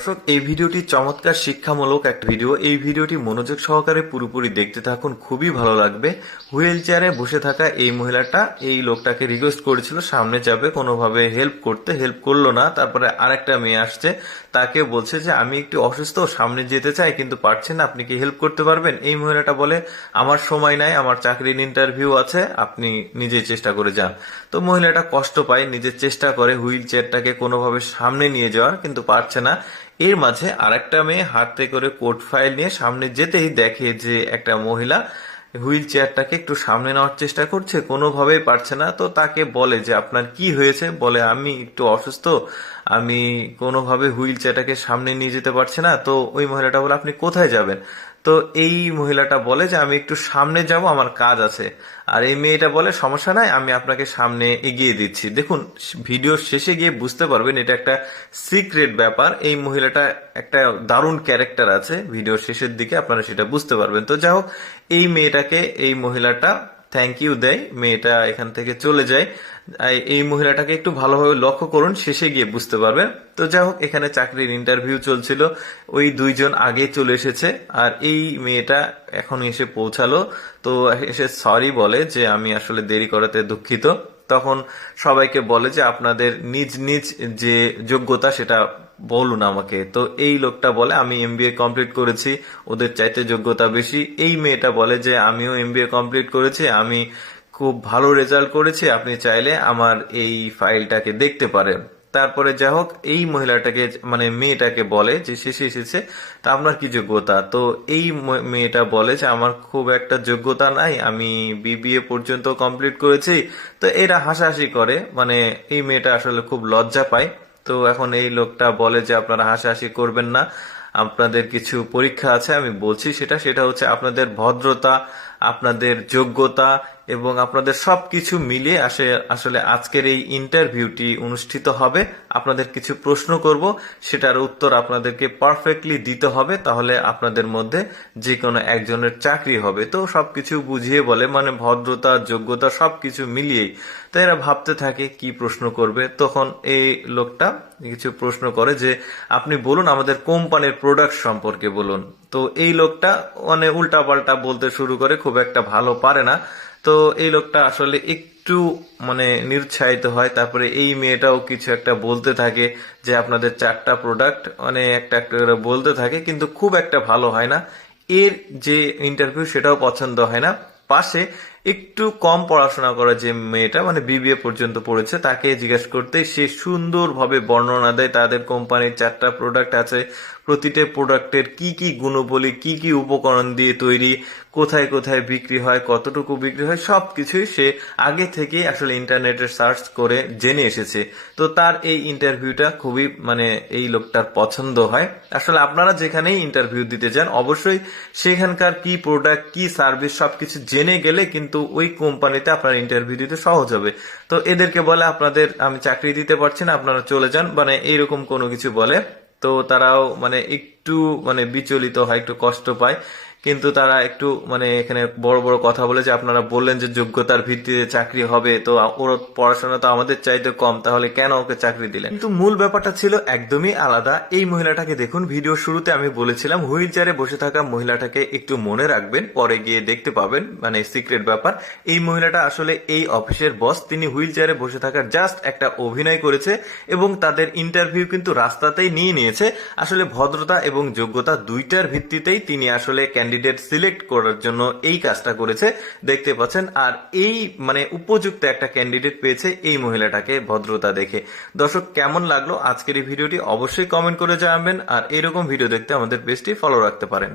দর্শক, এই ভিডিওটি চমৎকার শিক্ষামূলক একটা ভিডিও। এই ভিডিওটি মনোযোগ সহকারে পুরোপুরি দেখতে থাকুন, খুবই ভালো লাগবে। হুইল চেয়ারে বসে থাকা এই মহিলাটা এই লোকটাকে রিকোয়েস্ট করেছিল সামনে যাবে, কোনোভাবে হেল্প করতে, হেল্প করলো না। তারপরে আরেকটা মেয়ে আসছে, তাকে বলছে যে আমি একটু অসুস্থ, সামনে যেতে চাই কিন্তু পারছি না, আপনি কি হেল্প করতে পারবেন? এই মহিলাটা বলে আমার সময় নাই, আমার চাকরির ইন্টারভিউ আছে, আপনি নিজেই চেষ্টা করে যান। তো মহিলাটা কষ্ট পায়, নিজের চেষ্টা করে হুইল চেয়ারটাকে কোনোভাবে সামনে নিয়ে যাওয়ার, কিন্তু পারছে না। এর মাঝে আরেকটা মেয়ে হাতে করে কোর্ট ফাইল নিয়ে সামনে যেতেই দেখে যে একটা মহিলা হুইল চেয়ারটাকে একটু সামনে নেওয়ার চেষ্টা করছে, কোনোভাবেই পারছে না। তো তাকে বলে যে আপনার কি হয়েছে? বলে আমি একটু অসুস্থ, আমি কোনোভাবে হুইল চেয়ারটাকে সামনে নিয়ে যেতে পারছি না। তো ওই মহিলাটা বলে আপনি কোথায় যাবেন? তো এই মহিলাটা বলে যে আমি একটু সামনে যাব, আমার কাজ আছে। আর এই মেয়েটা বলে সমস্যা নাই, আমি আপনাকে সামনে এগিয়ে দিচ্ছি। দেখুন, ভিডিওর শেষে গিয়ে বুঝতে পারবেন এটা একটা সিক্রেট ব্যাপার। এই মহিলাটা একটা দারুণ ক্যারেক্টার আছে, ভিডিওর শেষের দিকে আপনারা সেটা বুঝতে পারবেন। তো যাই হোক, এই মেয়েটাকে এই মহিলাটা থ্যাংক ইউ দেয়, মেয়েটা এখান থেকে চলে যায়। এই মহিলাটাকে একটু ভালোভাবে লক্ষ্য করুন, শেষে গিয়ে বুঝতে পারবেন। তো যাই হোক, এখানে চাকরির ইন্টারভিউ চলছিল, ওই দুইজন আগে চলে এসেছে, আর এই মেয়েটা এখন এসে পৌঁছালো। তো এসে সরি বলে যে আমি আসলে দেরি করাতে দুঃখিত। তখন সবাইকে বলে যে আপনাদের নিজ নিজ যে যোগ্যতা সেটা বলুন আমাকে। তো এই লোকটা বলে আমি এমবিএ কমপ্লিট করেছি, ওদের চাইতে যোগ্যতা বেশি। এই মেয়েটা বলে যে আমিও এমবিএ কমপ্লিট করেছি, আমি খুব ভালো রেজাল্ট করেছি, আপনি চাইলে আমার এই ফাইলটাকে দেখতে পারেন। তারপরে যাই হোক, এই মহিলাটাকে মানে মেয়েটাকে বলে যে শেষে এসেছে, তা আপনার কি যোগ্যতা? তো এই মেয়েটা বলে যে আমার খুব একটা যোগ্যতা নাই, আমি বিবিএ পর্যন্ত কমপ্লিট করেছি। তো এরা হাসাহাসি করে, মানে এই মেয়েটা আসলে খুব লজ্জা পায়। তো এখন এই লোকটা বলে যে আপনারা হাসাহাসি করবেন না, আপনাদের কিছু পরীক্ষা আছে, আমি বলছি সেটা সেটা হচ্ছে আপনাদের ভদ্রতা, আপনাদের যোগ্যতা এবং আপনাদের সবকিছু মিলিয়ে আসলে আজকের এই ইন্টারভিউটি অনুষ্ঠিত হবে। আপনাদের কিছু প্রশ্ন করব, সেটার উত্তর আপনাদেরকে পারফেক্টলি দিতে হবে, তাহলে আপনাদের মধ্যে যে কোনো একজনের চাকরি হবে। তো সবকিছু বুঝিয়ে বলে, মানে ভদ্রতা, যোগ্যতা সবকিছু মিলিয়েই। তো এরা ভাবতে থাকে কি প্রশ্ন করবে। তখন এই লোকটা কিছু প্রশ্ন করে যে আপনি বলুন আমাদের কোম্পানির প্রোডাক্ট সম্পর্কে বলুন। তো এই লোকটা মানে উল্টাপাল্টা বলতে শুরু করে, খুব একটা ভালো পারে না। তো এই লোকটা আসলে একটু মানে নিরুৎসাহিত হয়। তারপরে এই মেয়েটাও কিছু একটা বলতে থাকে যে আপনাদের 4টা প্রোডাক্ট, মানে একটা একটা করে বলতে থাকে, কিন্তু খুব একটা ভালো হয় না। এর যে ইন্টারভিউ সেটাও পছন্দ হয় না। পাশে একটু কম পড়াশোনা করা যে মেয়েটা, মানে বিবিএ পর্যন্ত পড়েছে, তাকে জিজ্ঞেস করতে সে সুন্দরভাবে বর্ণনা দেয় তাদের কোম্পানির 4টা প্রোডাক্ট আছে, প্রতিটা প্রোডাক্টের কি কি গুণাবলী, কি কি উপকরণ দিয়ে তৈরি, কোথায় কোথায় বিক্রি হয়, কতটুকু বিক্রি হয়, সবকিছুই সে আগে থেকে আসলে ইন্টারনেটে সার্চ করে জেনে এসেছে। তো তার এই ইন্টারভিউটা খুবই মানে এই লোকটার পছন্দ হয়। আসলে আপনারা যেখানেই ইন্টারভিউ দিতে যান অবশ্যই সেখানকার কি প্রোডাক্ট, কি সার্ভিস সবকিছু জেনে গেলে কিন্তু ওই কোম্পানিতে আপনার ইন্টারভিউ দিতে সহজ হবে। তো এদেরকে বলে আপনাদের আমি চাকরি দিতে পারছি না, আপনারা চলে যান, মানে এইরকম কোনো কিছু বলে। তো তারাও মানে একটু মানে বিচলিত হয়, একটু কষ্ট পায়। কিন্তু তারা একটু মানে এখানে বড় বড় কথা বলে যে আপনারা বললেন যে যোগ্যতার ভিত্তিতে চাকরি হবে, তো ওর পড়াশোনা তো আমাদের চাইতে কম, তাহলে কেন ওকে চাকরি দিলেন? কিন্তু মূল ব্যাপারটা ছিল একদমই আলাদা। এই মহিলাটাকে দেখুন, ভিডিও শুরুতে আমি বলেছিলাম হুইল চেয়ারে বসে থাকা মহিলাটাকে একটু মনে রাখবেন, পরে গিয়ে দেখতে পাবেন, মানে সিক্রেট ব্যাপার। এই মহিলাটা আসলে এই অফিসের বস, তিনি হুইল চেয়ারে বসে থাকার জাস্ট একটা অভিনয় করেছে এবং তাদের ইন্টারভিউ কিন্তু রাস্তাতেই নিয়ে নিয়েছে। আসলে ভদ্রতা এবং যোগ্যতা দুইটার ভিত্তিতেই তিনি আসলে ক্যান্ডিডেট সিলেক্ট করার জন্য এই কাজটা করেছে, দেখতে পাচ্ছেন। আর এই মানে উপযুক্ত একটা ক্যান্ডিডেট পেয়েছে এই মহিলাটাকে ভদ্রতা দেখে। দর্শক, কেমন লাগলো আজকের এই ভিডিওটি অবশ্যই কমেন্ট করে জানাবেন, আর এরকম ভিডিও দেখতে আমাদের পেজটি ফলো রাখতে পারেন।